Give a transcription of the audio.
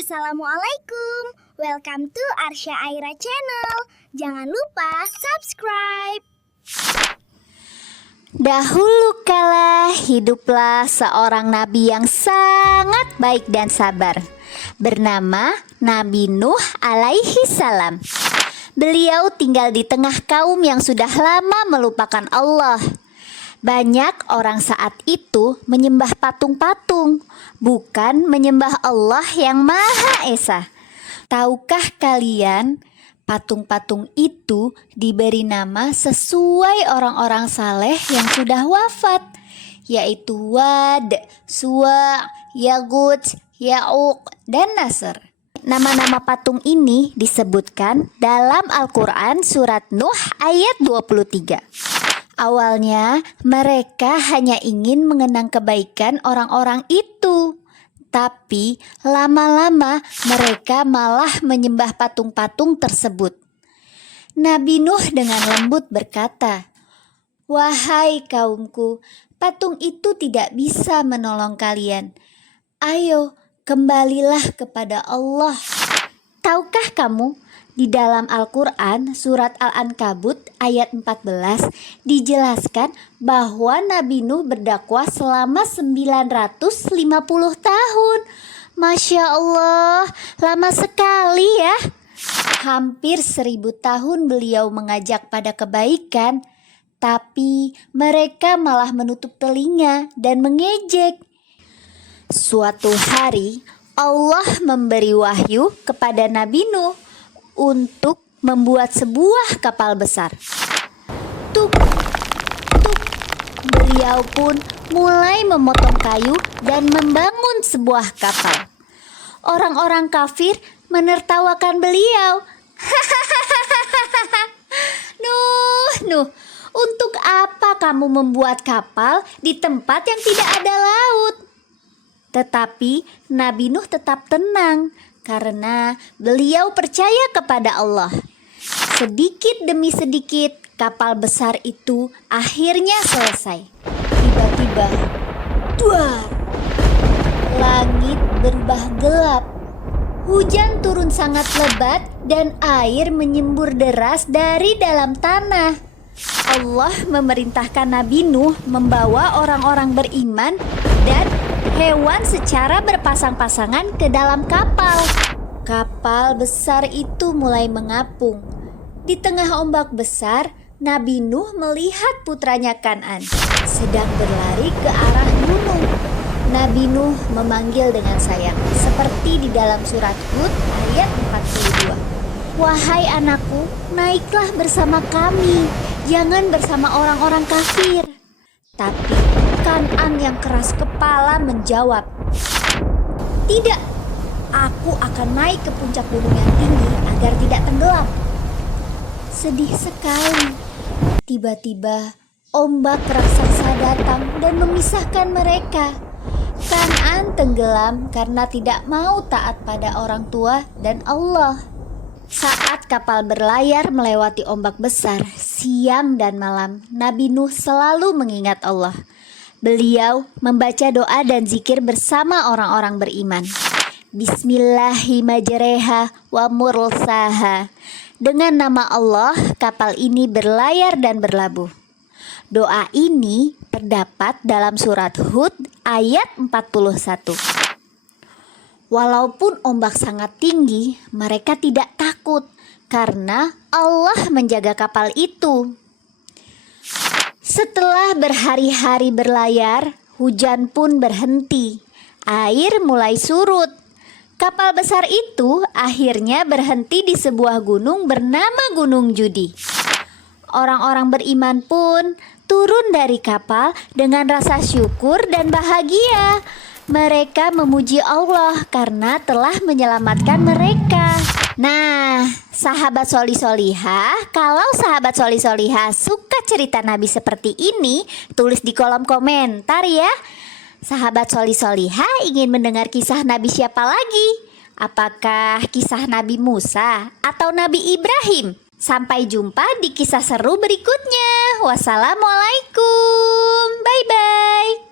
Assalamualaikum, welcome to Arsya Aira Channel. Jangan lupa subscribe. Dahulu kala hiduplah seorang nabi yang sangat baik dan sabar, bernama Nabi Nuh alaihi salam. Beliau tinggal di tengah kaum yang sudah lama melupakan Allah. Banyak orang saat itu menyembah patung-patung, bukan menyembah Allah yang Maha Esa. Tahukah kalian, patung-patung itu diberi nama sesuai orang-orang saleh yang sudah wafat, yaitu Wad, Suwa, Yagut, Ya'uq, dan Nasr. Nama-nama patung ini disebutkan dalam Al-Quran surat Nuh ayat 23. Awalnya mereka hanya ingin mengenang kebaikan orang-orang itu, tapi lama-lama mereka malah menyembah patung-patung tersebut. Nabi Nuh dengan lembut berkata, "Wahai kaumku, patung itu tidak bisa menolong kalian. Ayo, kembalilah kepada Allah." Tahukah kamu, di dalam Al-Quran surat Al-Ankabut ayat 14 dijelaskan bahwa Nabi Nuh berdakwah selama 950 tahun. Masya Allah, lama sekali ya. Hampir 1000 tahun beliau mengajak pada kebaikan, tapi mereka malah menutup telinga dan mengejek. Suatu hari Allah memberi wahyu kepada Nabi Nuh untuk membuat sebuah kapal besar. Tuk, tuk, beliau pun mulai memotong kayu dan membangun sebuah kapal. Orang-orang kafir menertawakan beliau. Nuh, untuk apa kamu membuat kapal di tempat yang tidak ada laut? Tetapi Nabi Nuh tetap tenang karena beliau percaya kepada Allah. Sedikit demi sedikit kapal besar itu akhirnya selesai. Tiba-tiba, duar! Langit berubah gelap. Hujan turun sangat lebat dan air menyembur deras dari dalam tanah. Allah memerintahkan Nabi Nuh membawa orang-orang beriman dan hewan secara berpasang-pasangan ke dalam kapal. Kapal besar itu mulai mengapung. Di tengah ombak besar, Nabi Nuh melihat putranya Kan'an sedang berlari ke arah gunung. Nabi Nuh memanggil dengan sayang, seperti di dalam surat Hud ayat 42. "Wahai anakku, naiklah bersama kami, jangan bersama orang-orang kafir." Tapi Kan'an yang keras kepala menjawab, "Tidak, aku akan naik ke puncak gunung yang tinggi agar tidak tenggelam." Sedih sekali. Tiba-tiba ombak raksasa datang dan memisahkan mereka. Kan'an tenggelam karena tidak mau taat pada orang tua dan Allah. Saat kapal berlayar melewati ombak besar, siang dan malam, Nabi Nuh selalu mengingat Allah. Beliau membaca doa dan zikir bersama orang-orang beriman. Bismillahirrahmanirrahim wa mursaha. Dengan nama Allah, kapal ini berlayar dan berlabuh. Doa ini terdapat dalam surat Hud ayat 41. Walaupun ombak sangat tinggi, mereka tidak takut karena Allah menjaga kapal itu. Setelah berhari-hari berlayar, hujan pun berhenti. Air mulai surut. Kapal besar itu akhirnya berhenti di sebuah gunung bernama Gunung Judi. Orang-orang beriman pun turun dari kapal dengan rasa syukur dan bahagia. Mereka memuji Allah karena telah menyelamatkan mereka. Nah, sahabat Soli-Solihah, kalau sahabat Soli-Solihah suka cerita Nabi seperti ini, tulis di kolom komentar ya. Sahabat Soli-Solihah ingin mendengar kisah Nabi siapa lagi? Apakah kisah Nabi Musa atau Nabi Ibrahim? Sampai jumpa di kisah seru berikutnya. Wassalamualaikum. Bye-bye.